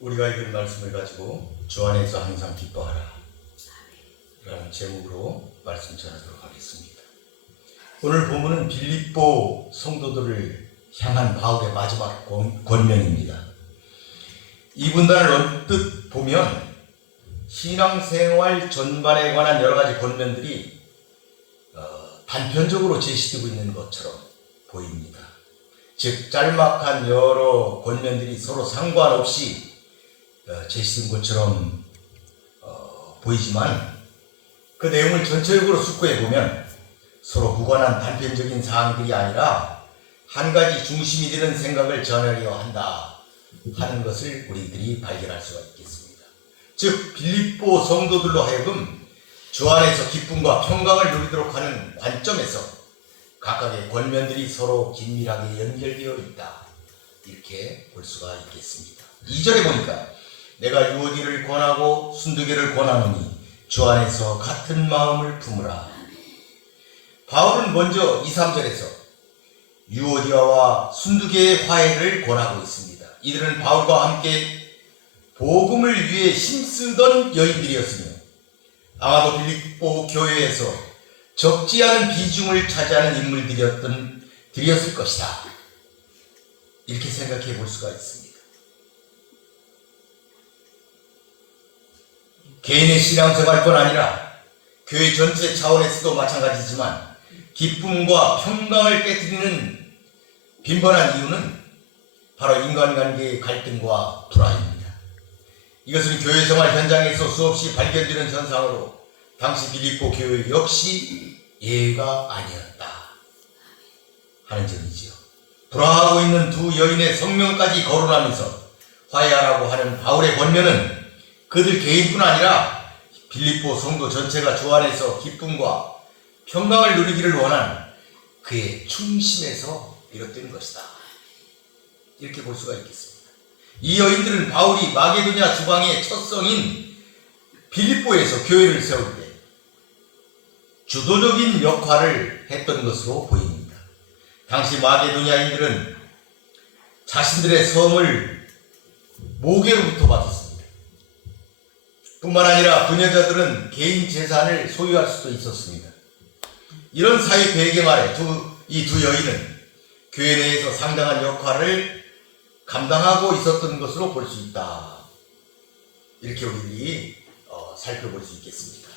우리가 읽은 말씀을 가지고 주 안에서 항상 기뻐하라 라는 제목으로 말씀 전하도록 하겠습니다. 오늘 본문은 빌립보 성도들을 향한 바울의 마지막 권면입니다. 이 문단을 언뜻 보면 신앙생활 전반에 관한 여러 가지 권면들이 단편적으로 제시되고 있는 것처럼 보입니다. 즉 짤막한 여러 권면들이 서로 상관없이 제시된 것처럼 보이지만 그 내용을 전체적으로 숙고해 보면 서로 무관한 단편적인 사항들이 아니라 한 가지 중심이 되는 생각을 전하려 한다 하는 것을 우리들이 발견할 수가 있겠습니다. 즉 빌립보 성도들로 하여금 주 안에서 기쁨과 평강을 누리도록 하는 관점에서 각각의 권면들이 서로 긴밀하게 연결되어 있다, 이렇게 볼 수가 있겠습니다. 2절에 보니까 내가 유오디를 권하고 순두개를 권하노니 주 안에서 같은 마음을 품으라. 바울은 먼저 2, 3절에서 유오디아와 순두개의 화해를 권하고 있습니다. 이들은 바울과 함께 복음을 위해 힘쓰던 여인들이었으며 아마도 빌립보 교회에서 적지 않은 비중을 차지하는 인물들이었을 것이다, 이렇게 생각해 볼 수가 있습니다. 개인의 신앙생활뿐 아니라 교회 전체 차원에서도 마찬가지지만 기쁨과 평강을 깨뜨리는 빈번한 이유는 바로 인간관계의 갈등과 불화입니다. 이것은 교회생활 현장에서 수없이 발견되는 현상으로 당시 빌립보 교회 역시 예외가 아니었다 하는 점이지요. 불화하고 있는 두 여인의 성명까지 거론하면서 화해하라고 하는 바울의 권면은 그들 개인뿐 아니라 빌립보 성도 전체가 주 안에서 기쁨과 평강을 누리기를 원하는 그의 충심에서 비롯된 것이다, 이렇게 볼 수가 있겠습니다. 이 여인들은 바울이 마게도냐 지방의 첫 성인 빌립보에서 교회를 세울 때 주도적인 역할을 했던 것으로 보입니다. 당시 마게도냐인들은 자신들의 성을 모계로부터 받았습니다. 뿐만 아니라 부녀자들은 개인 재산을 소유할 수도 있었습니다. 이런 사회 배경 아래 이 두 여인은 교회 내에서 상당한 역할을 감당하고 있었던 것으로 볼 수 있다, 이렇게 우리들이 살펴볼 수 있겠습니다.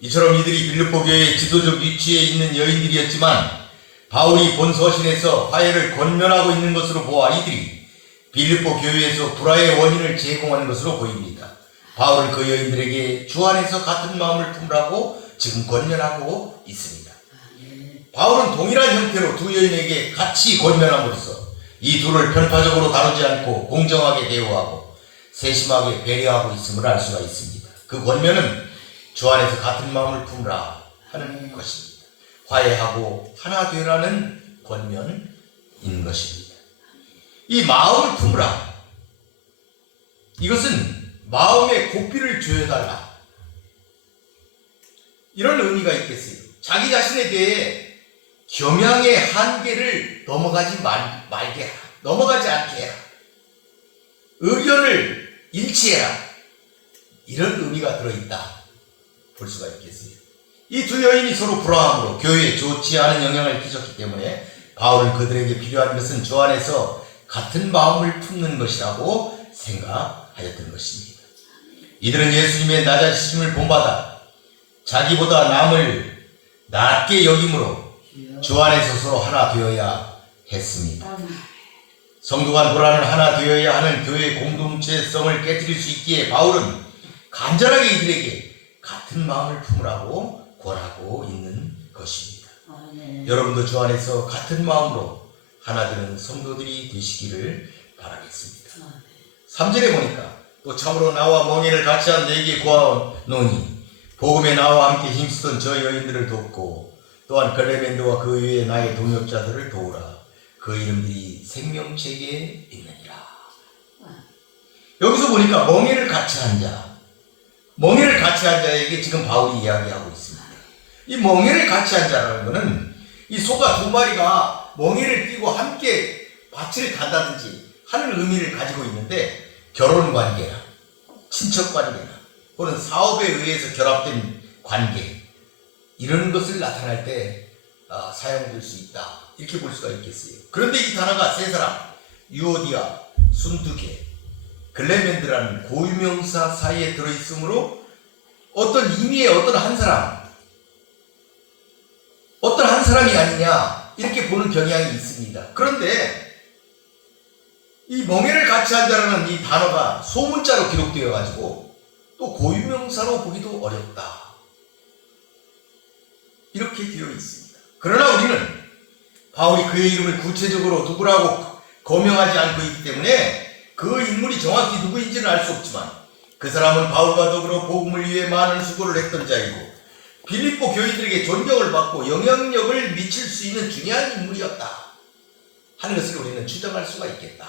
이처럼 이들이 빌립보 교회의 지도적 위치에 있는 여인들이었지만 바울이 본 서신에서 화해를 권면하고 있는 것으로 보아 이들이 빌립보 교회에서 불화의 원인을 제공하는 것으로 보입니다. 바울은 그 여인들에게 주 안에서 같은 마음을 품으라고 지금 권면하고 있습니다. 바울은 동일한 형태로 두 여인에게 같이 권면함으로써 이 둘을 편파적으로 다루지 않고 공정하게 대우하고 세심하게 배려하고 있음을 알 수가 있습니다. 그 권면은 주 안에서 같은 마음을 품으라 하는 것입니다. 화해하고 하나 되라는 권면인 것입니다. 이 마음을 품으라, 이것은 마음의 고삐를 조여달라, 이런 의미가 있겠어요. 자기 자신에 대해 겸양의 한계를 넘어가지 말게 하라, 넘어가지 않게 해라, 의견을 일치해라, 이런 의미가 들어있다 볼 수가 있겠어요. 이 두 여인이 서로 불화함으로 교회에 좋지 않은 영향을 끼쳤기 때문에 바울은 그들에게 필요한 것은 주 안에서 같은 마음을 품는 것이라고 생각하였던 것입니다. 이들은 예수님의 낮아지심을 본받아 자기보다 남을 낮게 여김으로 주 안에서 서로 하나 되어야 했습니다. 성도 간 불화는 하나 되어야 하는 교회의 공동체성을 깨뜨릴 수 있기에 바울은 간절하게 이들에게 같은 마음을 품으라고 권하고 있는 것입니다. 여러분도 주 안에서 같은 마음으로 하나 되는 성도들이 되시기를 바라겠습니다. 3절에 보니까 또 참으로 나와 멍에를 같이 한 내게 구하노니 복음에 나와 함께 힘쓰던 저 여인들을 돕고 또한 글레멘드와 그 위에 나의 동역자들을 도우라. 그 이름들이 생명책에 있느니라. 여기서 보니까 멍에를 같이 한 자, 멍에를 같이 한 자에게 지금 바울이 이야기하고 있습니다. 이 멍에를 같이 한 자라는 것은 이 소가 두 마리가 멍에를 띠고 함께 밭을 간다든지 하는 의미를 가지고 있는데, 결혼 관계나 친척 관계나 또는 사업에 의해서 결합된 관계 이런 것을 나타날 때 사용될 수 있다 이렇게 볼 수가 있겠어요. 그런데 이 단어가 세 사람 유오디아, 순두계, 글레멘드라는 고유명사 사이에 들어있으므로 어떤 의미의 어떤 한 사람이 아니냐 이렇게 보는 경향이 있습니다. 그런데 이 멍에를 같이 한 자라는 이 단어가 소문자로 기록되어 가지고 또 고유명사로 보기도 어렵다 이렇게 되어 있습니다. 그러나 우리는 바울이 그의 이름을 구체적으로 누구라고 거명하지 않고 있기 때문에 그 인물이 정확히 누구인지는 알 수 없지만 그 사람은 바울과 더불어 복음을 위해 많은 수고를 했던 자이고 빌립보 교인들에게 존경을 받고 영향력을 미칠 수 있는 중요한 인물이었다 하는 것을 우리는 추정할 수가 있겠다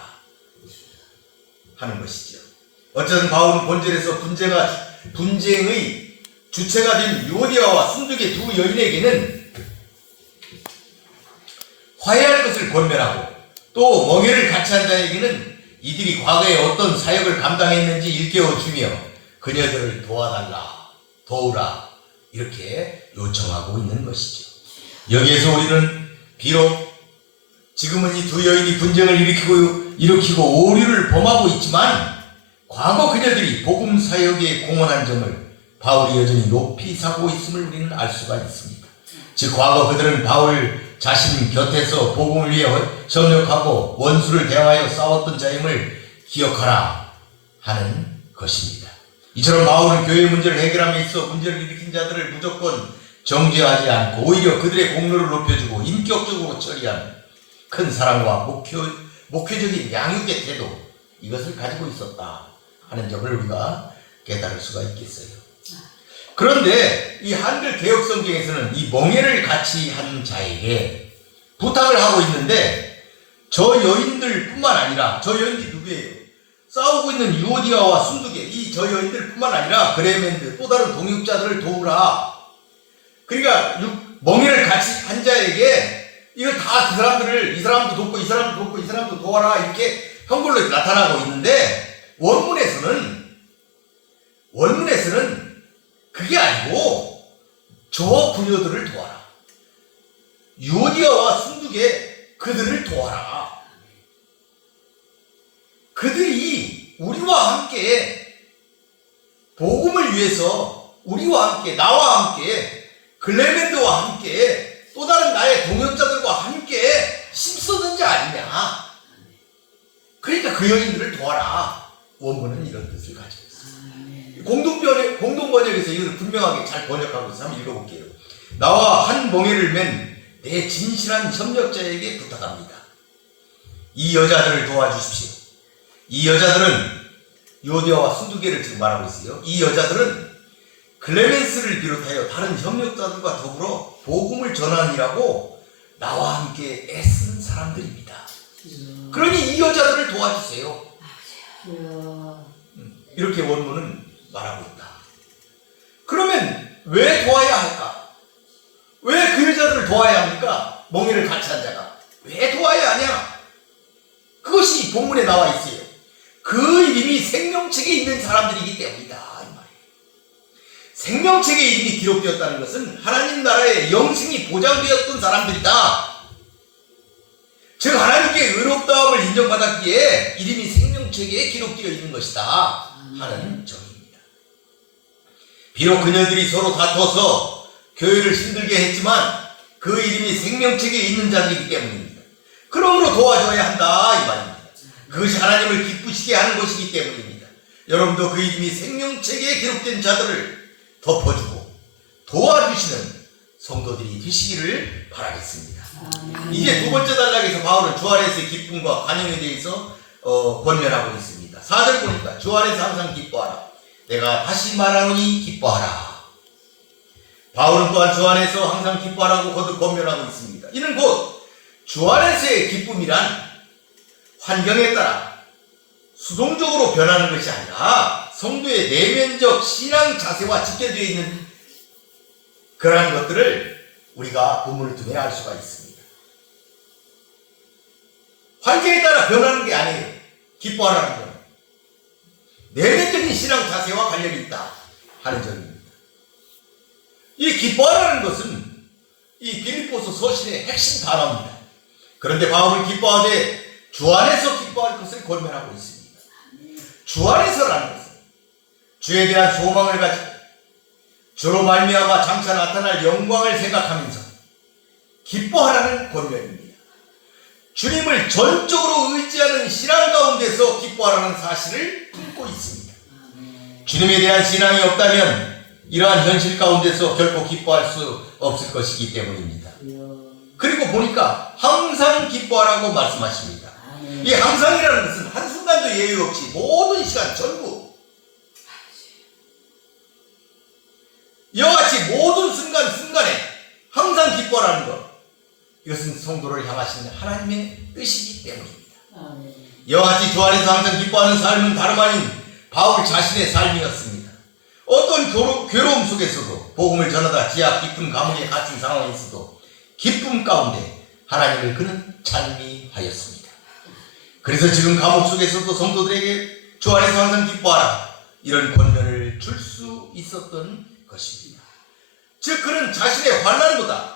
하는 것이죠. 어쨌든 바울은 본절에서 분쟁의 주체가 된 유오디아와 순두계 두 여인에게는 화해할 것을 권면하고 또 멍에를 같이 한 자에게는 이들이 과거에 어떤 사역을 감당했는지 일깨워주며 그녀들을 도우라 이렇게 요청하고 있는 것이죠. 여기에서 우리는 비록 지금은 이 두 여인이 분쟁을 일으키고 오류를 범하고 있지만 과거 그녀들이 복음 사역에 공헌한 점을 바울이 여전히 높이 사고 있음을 우리는 알 수가 있습니다. 즉 과거 그들은 바울 자신 곁에서 복음을 위해 협력하고 원수를 대하여 싸웠던 자임을 기억하라 하는 것입니다. 이처럼 바울은 교회 문제를 해결함에 있어 문제를 일으킨 자들을 무조건 정죄하지 않고 오히려 그들의 공로를 높여주고 인격적으로 처리하는 큰 사랑과 목회적인 양육의 태도 이것을 가지고 있었다 하는 점을 우리가 깨달을 수가 있겠어요. 그런데 이 한글 개혁 성경에서는 이 멍에를 같이 한 자에게 부탁을 하고 있는데 저 여인들 뿐만 아니라 저 여인들이 누구예요? 싸우고 있는 유오디아와 순두계 이 저 여인들 뿐만 아니라 그레멘드 또 다른 동역자들을 도우라. 그러니까 멍에를 같이 한 자에게 이거 다 그 사람들을 이 사람도 돕고 이 사람도 돕고 이 사람도 도와라 이렇게 한글로 나타나고 있는데 원문에서는 그게 아니고 저 부녀들을 도와라. 유오디아와 순두계 그들을 도와라. 그들이 우리와 함께 복음을 위해서 우리와 함께 나와 함께 글레멘드와 함께 또 다른 나의 동역자들과 함께 힘쓰는 자 아니냐. 그러니까 그 여인들을 도와라. 원문은 이런 뜻을 가지고 있습니다. 공동번역에서 이걸 분명하게 잘 번역하고 있어서 한번 읽어볼게요. 나와 한 멍에를 맨 내 진실한 협력자에게 부탁합니다. 이 여자들을 도와주십시오. 이 여자들은 유오디아와 순두계를 지금 말하고 있어요. 이 여자들은 클레멘스를 비롯하여 다른 협력자들과 더불어 복음을 전하느라고 나와 함께 애쓴 사람들입니다. 그러니 이 여자들을 도와주세요. 이렇게 원문은 말하고 있다. 그러면 왜 도와야 할까? 왜 그 여자들을 도와야 합니까? 멍에를 같이 한 자가 왜 도와야 하냐? 그것이 본문에 나와 있어요. 그 이름이 생명책에 있는 사람들이기 때문이다 이 말이에요. 생명책에 이름이 기록되었다는 것은 하나님 나라의 영생이 보장되었던 사람들이다. 즉 하나님께 의롭다함을 인정받았기에 이름이 생명책에 기록되어 있는 것이다 하는 점입니다. 비록 그녀들이 서로 다퉈서 교회를 힘들게 했지만 그 이름이 생명책에 있는 자들이기 때문입니다. 그러므로 도와줘야 한다 이 말입니다. 그것이 하나님을 기쁘시게 하는 것이기 때문입니다. 여러분도 그 이름이 생명책에 기록된 자들을 덮어주고 도와주시는 성도들이 되시기를 바라겠습니다. 이제 두 번째 단락에서 바울은 주 안에서의 기쁨과 관용에 대해서 권면하고 있습니다. 4절 보니까 주 안에서 항상 기뻐하라. 내가 다시 말하노니 기뻐하라. 바울은 또한 주 안에서 항상 기뻐하라고 거듭 권면하고 있습니다. 이는 곧 주 안에서의 기쁨이란 환경에 따라 수동적으로 변하는 것이 아니라 성도의 내면적 신앙 자세와 직결되어 있는 그러한 것들을 우리가 본문을 통해 알 수가 있습니다. 환경에 따라 변하는 게 아니에요. 기뻐하라는 건. 내면적인 신앙 자세와 관련이 있다 하는 점입니다. 이 기뻐하라는 것은 이 빌립보서 서신의 핵심 단어입니다. 그런데 바울은 기뻐하되 주 안에서 기뻐할 것을 권면하고 있습니다. 주 안에서라는 것은 주에 대한 소망을 가지고 주로 말미암아 장차 나타날 영광을 생각하면서 기뻐하라는 권면입니다. 주님을 전적으로 의지하는 신앙 가운데서 기뻐하라는 사실을 품고 있습니다. 주님에 대한 신앙이 없다면 이러한 현실 가운데서 결코 기뻐할 수 없을 것이기 때문입니다. 그리고 보니까 항상 기뻐하라고 말씀하십니다. 이 항상이라는 것은 한순간도 예외 없이 모든 시간 전부 이와 같이 모든 순간순간에 항상 기뻐하라는 것, 이것은 성도를 향하신 하나님의 뜻이기 때문입니다. 이와 같이 주 안에서 항상 기뻐하는 삶은 다름 아닌 바울 자신의 삶이었습니다. 어떤 괴로움 속에서도 복음을 전하다 지하 깊은 감옥에 갇힌 상황에서도 기쁨 가운데 하나님을 그는 찬미하였습니다. 그래서 지금 감옥 속에서도 성도들에게 주 안에서 항상 기뻐하라 이런 권면을 줄 수 있었던 것입니다. 즉 그는 자신의 환난보다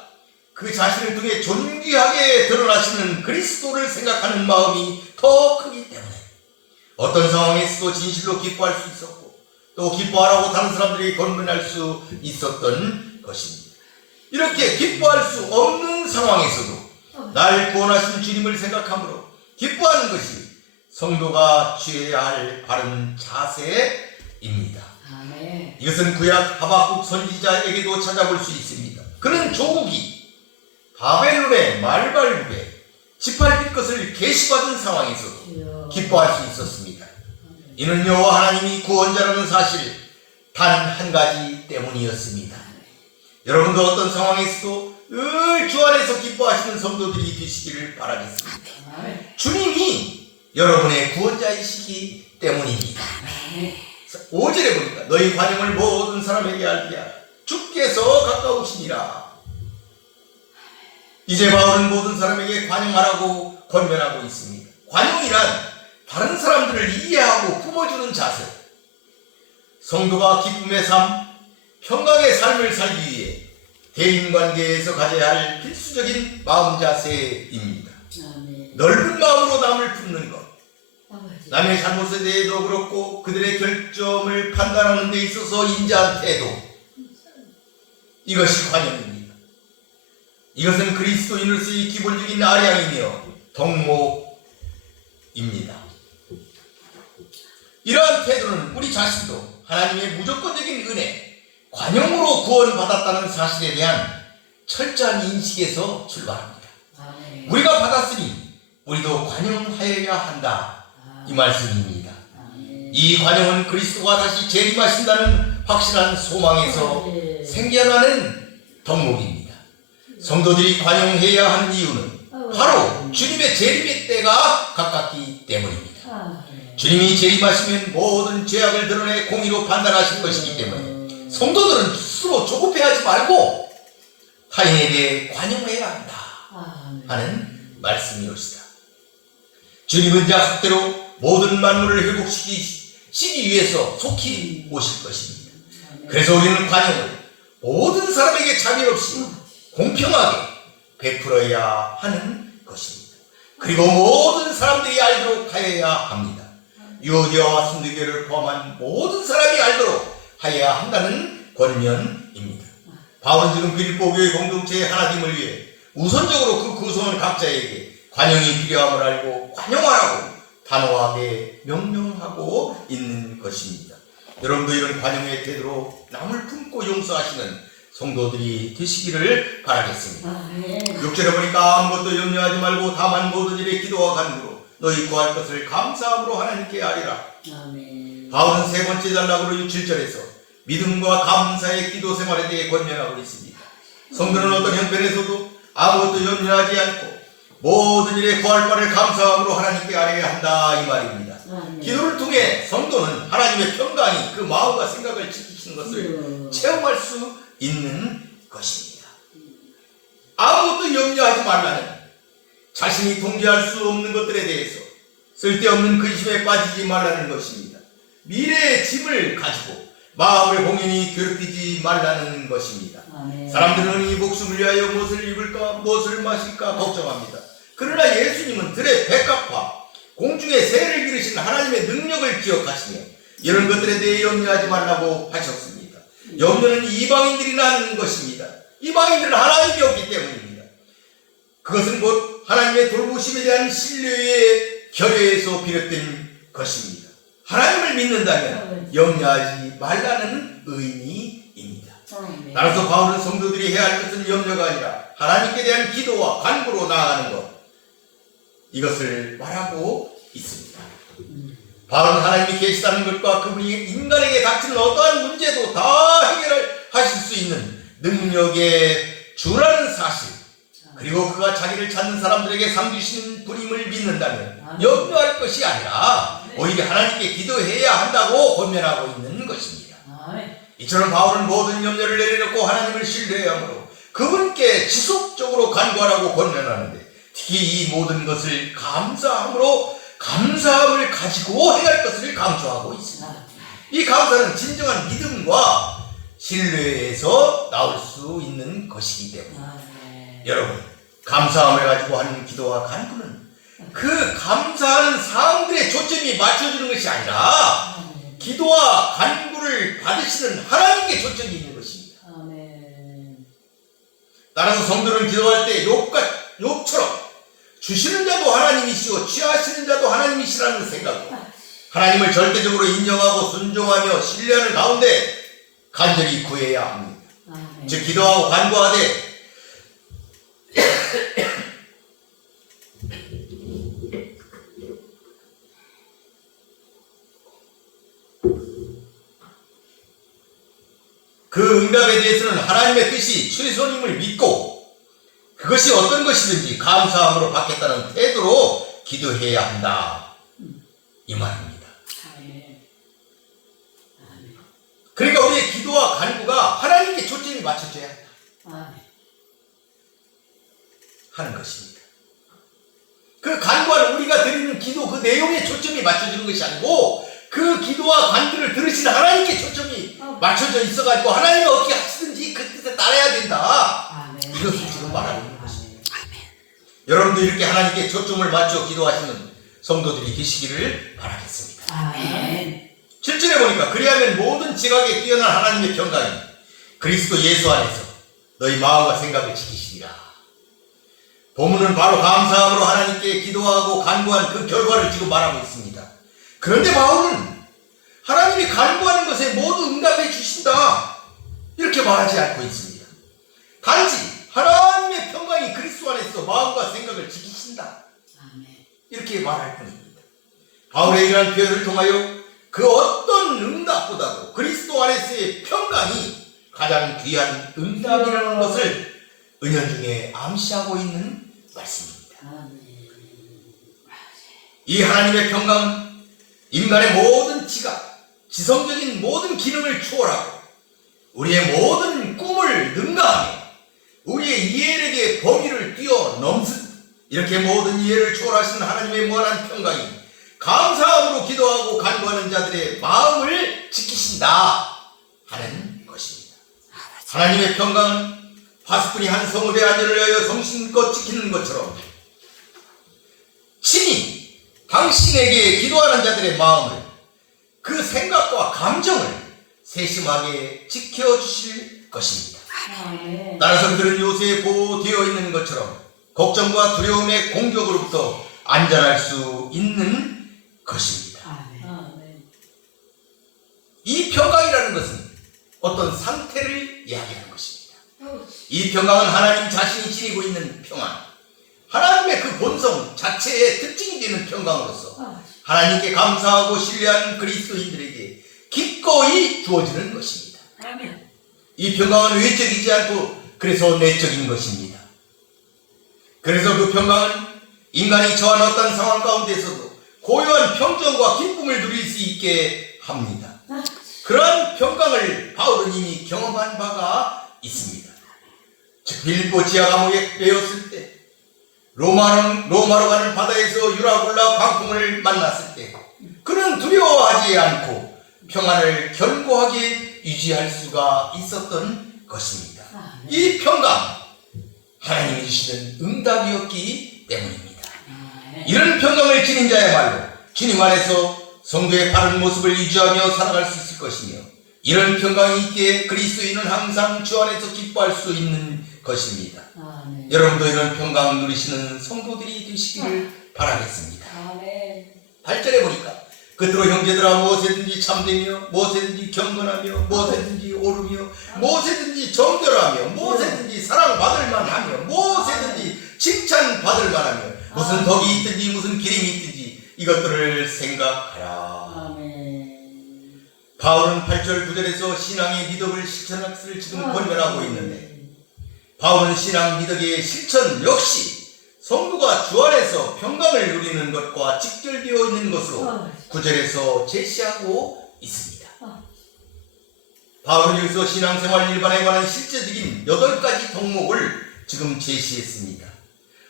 그 자신을 통해 존귀하게 드러나시는 그리스도를 생각하는 마음이 더 크기 때문에 어떤 상황에서도 진실로 기뻐할 수 있었고 또 기뻐하라고 다른 사람들에게 권면할 수 있었던 것입니다. 이렇게 기뻐할 수 없는 상황에서도 날 구원하신 주님을 생각함으로 기뻐하는 것이 성도가 취해야 할 바른 자세입니다. 이것은 구약 하박국 선지자에게도 찾아볼 수 있습니다. 그는 조국이 바벨론의 말발굽에 지팔빛 것을 계시받은 상황에서도 기뻐할 수 있었습니다. 이는 여호와 하나님이 구원자라는 사실 단 한 가지 때문이었습니다. 여러분도 어떤 상황에서도 늘 주 안에서 기뻐하시는 성도들이 되시기를 바라겠습니다. 주님이 여러분의 구원자이시기 때문입니다. 5절에 보니까 너희 관용을 모든 사람에게 알게 하라. 주께서 가까우시니라. 이제 바울은 모든 사람에게 관용하라고 권면하고 있습니다. 관용이란 다른 사람들을 이해하고 품어주는 자세, 성도가 기쁨의 삶, 평강의 삶을 살기 위해 대인관계에서 가져야 할 필수적인 마음 자세입니다. 넓은 마음으로 남을 품는 것, 남의 잘못에 대해도 그렇고 그들의 결점을 판단하는 데 있어서 인자한 태도, 이것이 관용입니다. 이것은 그리스도인으로서의 기본적인 아량이며 덕목입니다. 이러한 태도는 우리 자신도 하나님의 무조건적인 은혜, 관용으로 구원받았다는 사실에 대한 철저한 인식에서 출발합니다. 우리가 받았으니 우리도 관용하여야 한다, 이 말씀입니다. 이 관용은 그리스도가 다시 재림하신다는 확실한 소망에서 생겨나는 덕목입니다. 성도들이 관용해야 하는 이유는 바로 주님의 재림의 때가 가깝기 때문입니다. 주님이 재림하시면 모든 죄악을 드러내 공의로 판단하실 것이기 때문에 성도들은 스스로 조급해하지 말고 타인에게 관용해야 한다 하는 말씀이옵시다. 주님은 약속대로 모든 만물을 회복시키기 위해서 속히 오실 것입니다. 그래서 우리는 관용을 모든 사람에게 차별 없이 공평하게 베풀어야 하는 것입니다. 그리고 모든 사람들이 알도록 하여야 합니다. 유대와 순교를 포함한 모든 사람이 알도록 하여야 한다는 권면입니다. 바울은 지금 빌립보 교회 공동체의 하나됨을 위해 우선적으로 그 구성원 각자에게 관용이 필요함을 알고 관용하라고 단호하게 명령하고 있는 것입니다. 여러분도 이런 관용의 태도로 남을 품고 용서하시는 성도들이 되시기를 바라겠습니다. 6절에 보니까 아무것도 염려하지 말고 다만 모든 일에 기도와 간구로 너희 구할 것을 감사함으로 하나님께 아뢰라. 바울은 세 번째 단락으로 7절에서 믿음과 감사의 기도 생활에 대해 권면하고 있습니다. 성도는 어떤 형편에서도 아무것도 염려하지 않고 모든 일에 구할 바를 감사함으로 하나님께 아뢰야 한다, 이 말입니다. 기도를 통해 성도는 하나님의 평강이 그 마음과 생각을 지키시는 것을 체험할 수 있는 것입니다. 아무것도 염려하지 말라는 자신이 통제할 수 없는 것들에 대해서 쓸데없는 근심에 빠지지 말라는 것입니다. 미래의 짐을 가지고 마음을 공연히 괴롭히지 말라는 것입니다. 사람들은 이 목숨을 위하여 무엇을 입을까 무엇을 마실까 걱정합니다. 그러나 예수님은 들의 백합화 공중의 새를 기르신 하나님의 능력을 기억하시며 이런 것들에 대해 염려하지 말라고 하셨습니다. 염려는 이방인들이 낳는 것입니다. 이방인들은 하나님이 없기 때문입니다. 그것은 곧 하나님의 돌보심에 대한 신뢰의 결여에서 비롯된 것입니다. 하나님을 믿는다면 염려하지 말라는 의미입니다. 따라서 바울은 성도들이 해야 할 것은 염려가 아니라 하나님께 대한 기도와 간구로 나아가는 것, 이것을 말하고 있습니다. 바울은 하나님이 계시다는 것과 그분이 인간에게 닥치는 어떠한 문제도 다 해결하실 수 있는 능력의 주라는 사실, 그리고 그가 자기를 찾는 사람들에게 상 주시는 분임을 믿는다면 염려할 것이 아니라 오히려 하나님께 기도해야 한다고 권면하고 있는 것입니다. 이처럼 바울은 모든 염려를 내려놓고 하나님을 신뢰하므로 그분께 지속적으로 간구하라고 권면하는데, 특히 이 모든 것을 감사함으로 감사함을 가지고 행할 것을 강조하고 있습니다. 이 감사는 진정한 믿음과 신뢰에서 나올 수 있는 것이기 때문입니다. 여러분, 감사함을 가지고 하는 기도와 간구는 그 감사하는 사람들의 초점이 맞춰지는 것이 아니라 기도와 간구를 받으시는 하나님께 초점이 있는 것입니다. 따라서 성도는 기도할 때 욥처럼 주시는 자도 하나님이시고 취하시는 자도 하나님이시라는 생각으로 하나님을 절대적으로 인정하고 순종하며 신뢰하는 가운데 간절히 구해야 합니다. 즉 기도하고 간구하되 그 응답에 대해서는 하나님의 뜻이 최선임을 믿고 그것이 어떤 것이든지 감사함으로 받겠다는 태도로 기도해야 한다, 이 말입니다. 그러니까 우리의 기도와 간구가 하나님께 초점이 맞춰져야 한다 하는 것입니다. 그 간구하는 우리가 드리는 기도 그 내용에 초점이 맞춰지는 것이 아니고 그 기도와 간구를 들으시는 하나님께 초점이 맞춰져 있어가지고 하나님이 어떻게 하시든지 그 뜻에 따라야 된다, 이것을 지금 말하고 있는 것입니다. 여러분도 이렇게 하나님께 초점을 맞춰 기도하시는 성도들이 계시기를 바라겠습니다. 7절에 보니까 그리하면 모든 지각에 뛰어난 하나님의 평강이 그리스도 예수 안에서 너희 마음과 생각을 지키시리라. 본문은 바로 감사함으로 하나님께 기도하고 간구한 그 결과를 지금 말하고 있습니다. 그런데 바울은 하나님이 간구하는 것에 모두 응답해 주신다, 이렇게 말하지 않고 있습니다. 단지 하나님의 평강이 그리스도 안에서 마음과 생각을 지키신다, 이렇게 말할 뿐입니다. 바울의 이러한 표현을 통하여 그 어떤 응답보다도 그리스도 안에서의 평강이 가장 귀한 응답이라는 것을 은연중에 암시하고 있는 말씀입니다. 이 하나님의 평강은 인간의 모든 지각, 지성적인 모든 기능을 초월하고 우리의 모든 꿈을 능가하며 우리의 이해력의 범위를 뛰어넘는 이렇게 모든 이해를 초월하신 하나님의 무한한 평강이 감사함으로 기도하고 간구하는 자들의 마음을 지키신다 하는 것입니다. 하나님의 평강은 파수꾼이 한 성읍의 안전을 위하여 성심껏 지키는 것처럼 친히 당신에게 기도하는 자들의 마음을, 그 생각과 감정을 세심하게 지켜주실 것입니다. 따라서 그들은 요새에 보호되어 있는 것처럼 걱정과 두려움의 공격으로부터 안전할 수 있는 것입니다. 이 평강이라는 것은 어떤 상태를 이야기하는 것입니다. 이 평강은 하나님 자신이 지니고 있는 평안, 하나님의 그 본성 자체의 특징이 되는 평강으로서 하나님께 감사하고 신뢰하는 그리스도인들에게 기꺼이 주어지는 것입니다. 이 평강은 외적이지 않고 그래서 내적인 것입니다. 그래서 그 평강은 인간이 처한 어떤 상황 가운데서도 고요한 평정과 기쁨을 누릴 수 있게 합니다. 그러한 평강을 바울은 이미 경험한 바가 있습니다. 즉 빌립보 지하 감옥에 빼었을 때, 로마로 가는 바다에서 유라굴라 광풍을 만났을 때 그는 두려워하지 않고 평안을 견고하게 유지할 수가 있었던 것입니다. 이 평강, 하나님이 주시는 응답이었기 때문입니다. 이런 평강을 지닌 자야말로 주님 안에서 성도의 바른 모습을 유지하며 살아갈 수 있을 것이며, 이런 평강이 있기에 그리스도인은 항상 주 안에서 기뻐할 수 있는 것입니다. 여러분도 이런 평강 누리시는 성도들이 되시기를 바라겠습니다. 8절에 보니까 그대로 형제들아 무엇이든지 참되며 무엇이든지 경건하며 무엇이든지 옳으며 무엇이든지 정결하며 무엇이든지 사랑받을 만하며 무엇이든지 칭찬받을 만하며 무슨 덕이 있든지 무슨 기림이 있든지 이것들을 생각하라. 바울은 8절 9절에서 신앙의 미덕을 실천할 것을 지금 권면하고 있는데, 바울은 신앙 미덕의 실천 역시 성도가 주 안에서 평강을 누리는 것과 직결되어 있는 것으로 9절에서 제시하고 있습니다. 바울은 여기서 신앙생활 일반에 관한 실제적인 8가지 덕목을 지금 제시했습니다.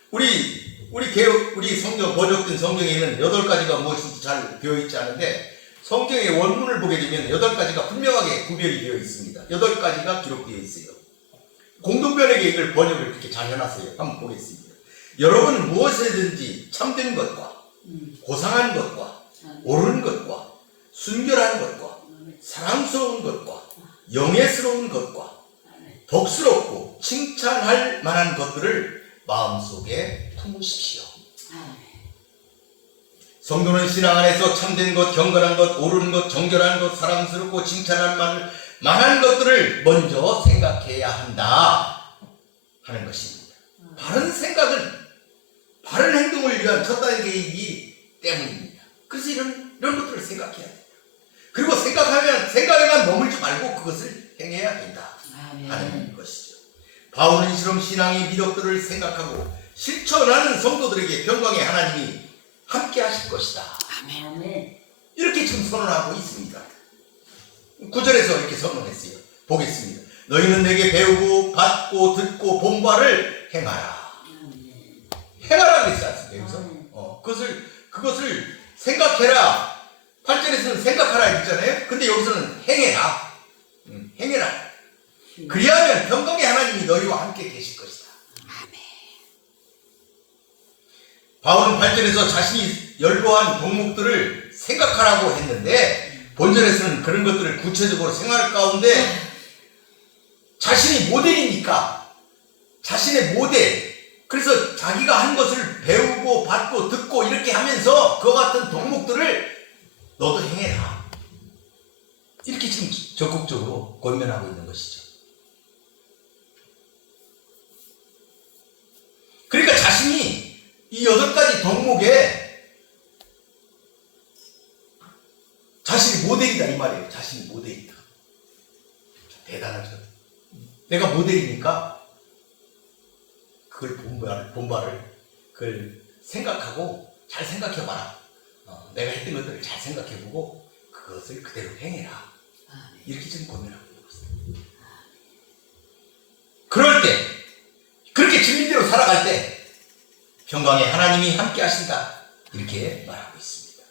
우리 성경, 번역된 성경에는 8가지가 무엇인지 잘 되어 있지 않은데, 성경의 원문을 보게 되면 8가지가 분명하게 구별이 되어 있습니다. 8가지가 기록되어 있어요. 공동변에게 이걸 번역을 이렇게 잘 해놨어요. 한번 보겠습니다. 여러분 무엇이든지 참된 것과 고상한 것과 옳은 것과 순결한 것과 사랑스러운 것과 영예스러운 것과 덕스럽고 칭찬할 만한 것들을 마음속에 품으십시오. 성도는 신앙 안에서 참된 것, 경건한 것, 옳은 것, 정결한 것, 사랑스럽고 칭찬할 만한 것들을 먼저 생각해야 한다 하는 것입니다. 바른 생각은 바른 행동을 위한 첫 단계이기 때문입니다. 그래서 이런 것들을 생각해야 된다. 그리고 생각에만 머물지 말고 그것을 행해야 된다 하는 것이죠. 바울은 이처럼 신앙의 미덕들을 생각하고 실천하는 성도들에게 평강의 하나님이 함께 하실 것이다. 이렇게 지금 선언하고 있습니다. 9절에서 이렇게 선언했어요. 보겠습니다. 너희는 내게 배우고 받고 듣고 본 바를 행하라. 행하라 그랬지 않습니까? 여기서 그것을 생각해라. 8절에서는 생각하라 했잖아요. 근데 여기서는 행해라. 행해라. 그리하면 평강의 하나님이 너희와 함께 계실 것이다. 바울은 8절에서 자신이 열거한 덕목들을 생각하라고 했는데, 본절에서는 그런 것들을 구체적으로 생활 가운데 자신이 모델이니까 자신의 모델, 그래서 자기가 한 것을 배우고 받고 듣고 이렇게 하면서 그와 같은 덕목들을 너도 행해라. 이렇게 지금 적극적으로 권면하고 있는 것이죠. 그러니까 자신이 이 8가지 덕목에 자신이 모델이다 이 말이에요. 자신이 모델이다. 대단하죠. 내가 모델이니까 그걸 본 바를 그걸 생각하고 잘 생각해봐라. 내가 했던 것들을 잘 생각해보고 그것을 그대로 행해라. 이렇게 지금 권면하고 있는 것입니다. 그럴 때, 그렇게 진리대로 살아갈 때 평강의 하나님이 함께 하신다. 이렇게 말하고 있습니다.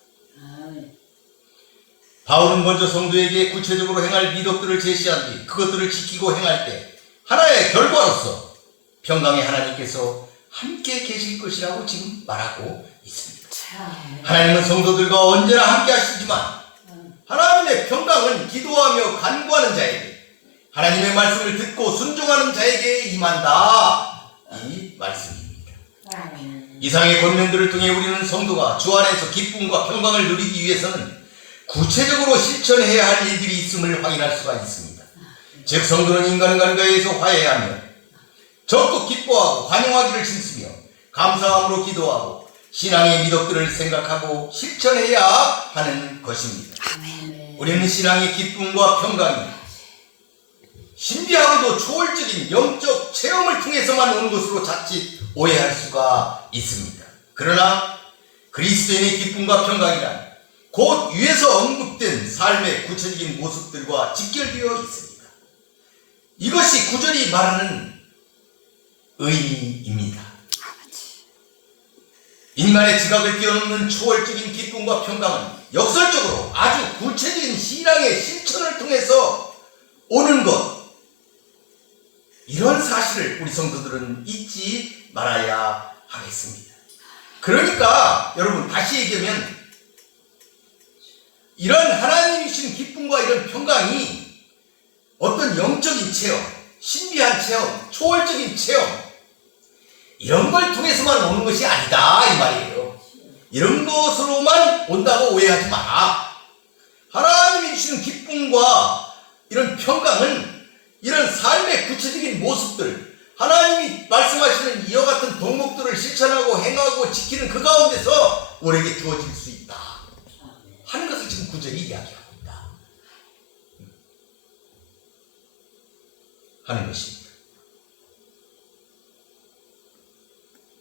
바울은 먼저 성도에게 구체적으로 행할 미덕들을 제시한 뒤 그것들을 지키고 행할 때 하나의 결과로서 평강의 하나님께서 함께 계실 것이라고 지금 말하고 있습니다. 하나님은 성도들과 언제나 함께 하시지만 하나님의 평강은 기도하며 간구하는 자에게, 하나님의 말씀을 듣고 순종하는 자에게 임한다. 이 말씀입니다. 이상의 권면들을 통해 우리는 성도가 주 안에서 기쁨과 평강을 누리기 위해서는 구체적으로 실천해야 할 일들이 있음을 확인할 수가 있습니다. 즉 성도는 인간과에서 화해하며 적극 기뻐하고 환영하기를 힘쓰며 감사함으로 기도하고 신앙의 미덕들을 생각하고 실천해야 하는 것입니다. 우리는 신앙의 기쁨과 평강이 신비하고도 초월적인 영적 체험을 통해서만 오는 것으로 자칫 오해할 수가 있습니다. 그러나 그리스도인의 기쁨과 평강이란 곧 위에서 언급된 삶의 구체적인 모습들과 직결되어 있습니다. 이것이 9절이 말하는 의미입니다. 인간의 지각을 뛰어넘는 초월적인 기쁨과 평강은 역설적으로 아주 구체적인 신앙의 오는 것, 이런 사실을 우리 성도들은 잊지 말아야 하겠습니다. 그러니까 여러분 다시 얘기하면 이런 하나님이 주신 기쁨과 이런 평강이 어떤 영적인 체험, 신비한 체험, 초월적인 체험 이런 걸 통해서만 오는 것이 아니다 이 말이에요. 이런 것으로만 온다고 오해하지 마라. 하나님이 주시는 기쁨과 이런 평강은 이런 삶의 구체적인 모습들, 하나님이 말씀하시는 이와 같은 덕목들을 실천하고 행하고 지키는 그 가운데서 우리에게 주어질 수 있다 하는 것을 지금 구절이 이야기하고 있다 하는 것입니다.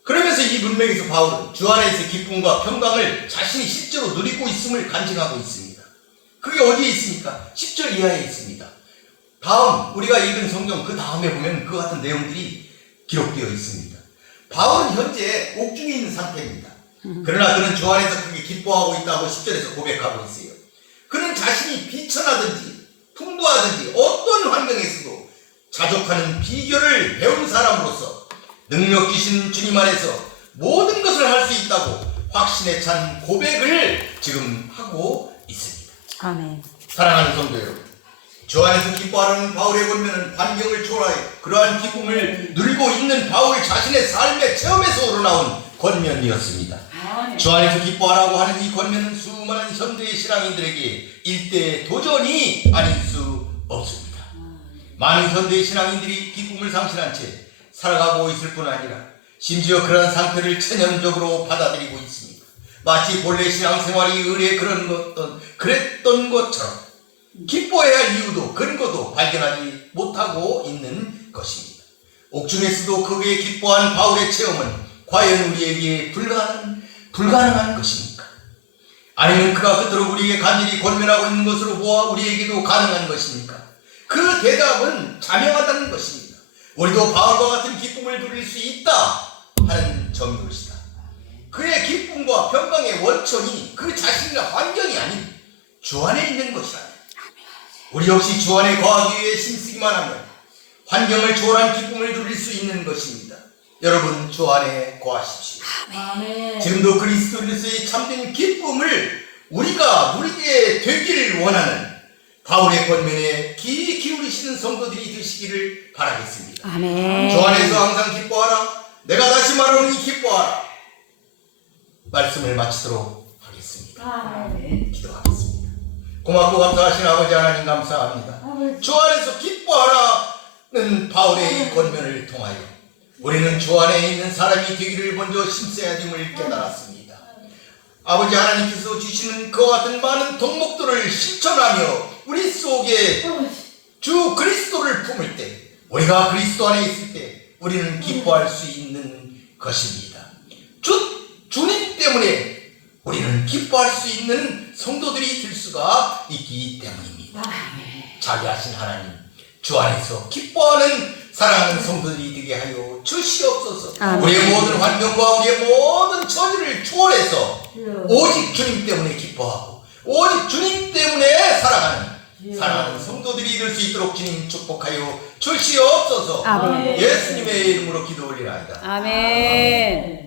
그러면서 이 문맥에서 바울은 주 안에서 기쁨과 평강을 자신이 실제로 누리고 있음을 간증하고 있습니다. 그게 어디에 있습니까? 10절 이하에 있습니다. 다음 우리가 읽은 성경 그 다음에 보면 그 같은 내용들이 기록되어 있습니다. 바울은 현재 옥중에 있는 상태입니다. 그러나 그는 주 안에서 크게 기뻐하고 있다고 10절에서 고백하고 있어요. 그는 자신이 비천하든지 풍부하든지 어떤 환경에서도 자족하는 비결을 배운 사람으로서 능력 주신 주님 안에서 모든 것을 할 수 있다고 확신에 찬 고백을 지금 하고 있습니다. 아멘. 사랑하는 성도 여러분, 주 안에서 기뻐하는 바울의 권면은 환경을 초월하여 그러한 기쁨을 누리고 있는 바울 자신의 삶의 체험에서 우러나온 권면이었습니다. 주 안에서 기뻐하라고 하는 이 권면은 수많은 현대의 신앙인들에게 일대 도전이 아닐 수 없습니다. 많은 현대의 신앙인들이 기쁨을 상실한 채 살아가고 있을 뿐 아니라 심지어 그러한 상태를 천연적으로 받아들이고 있습니다. 마치 본래 신앙생활이 의례 그랬던 것처럼 기뻐해야 할 이유도 근거도 발견하지 못하고 있는 것입니다. 옥중에서도 크게 기뻐한 바울의 체험은 과연 우리에게 불가능한 것입니까? 아니면 그가 그토록 우리에게 간절히 권면하고 있는 것으로 보아 우리에게도 가능한 것입니까? 그 대답은 자명하다는 것입니다. 우리도 바울과 같은 기쁨을 누릴 수 있다 하는 점이 것이다. 그의 기쁨과 평강의 원천이 그 자신의 환경이 아닌 주 안에 있는 것이다. 우리 역시 주 안에 거하기 위해 힘쓰기만 하면 환경을 초월한 기쁨을 누릴 수 있는 것입니다. 여러분 주 안에 거하십시오. 아멘. 지금도 그리스도인으로서의 참된 기쁨을 우리가 누리게 되기를 원하는 바울의 권면에 귀 기울이시는 성도들이 되시기를 바라겠습니다. 아멘. 주 안에서 항상 기뻐하라. 내가 다시 말하노니 기뻐하라. 말씀을 마치도록 하겠습니다. 아멘. 기도하겠습니다. 고맙고 감사하신 아버지 하나님 감사합니다. 주 안에서 기뻐하라는 바울의 이 권면을 통하여 우리는 주 안에 있는 사람이 되기를 먼저 심써야 됨을 깨달았습니다. 아버지 하나님께서 주시는 그와 같은 많은 덕목들을 실천하며 우리 속에 주 그리스도를 품을 때, 우리가 그리스도 안에 있을 때 우리는 기뻐할 수 있는 것입니다. 주님 때문에 우리는 기뻐할 수 있는 성도들이 될 수가 있기 때문입니다. 자비하신 하나님, 주 안에서 기뻐하는 사랑하는 성도들이 되게 하여 주시옵소서. 아멘. 우리의 모든 환경과 우리의 모든 처지를 초월해서 오직 주님 때문에 기뻐하고 오직 주님 때문에 사랑하는 성도들이 될 수 있도록 주님 축복하여 주시옵소서. 아멘. 예수님의 이름으로 기도 올리나이다. 아멘.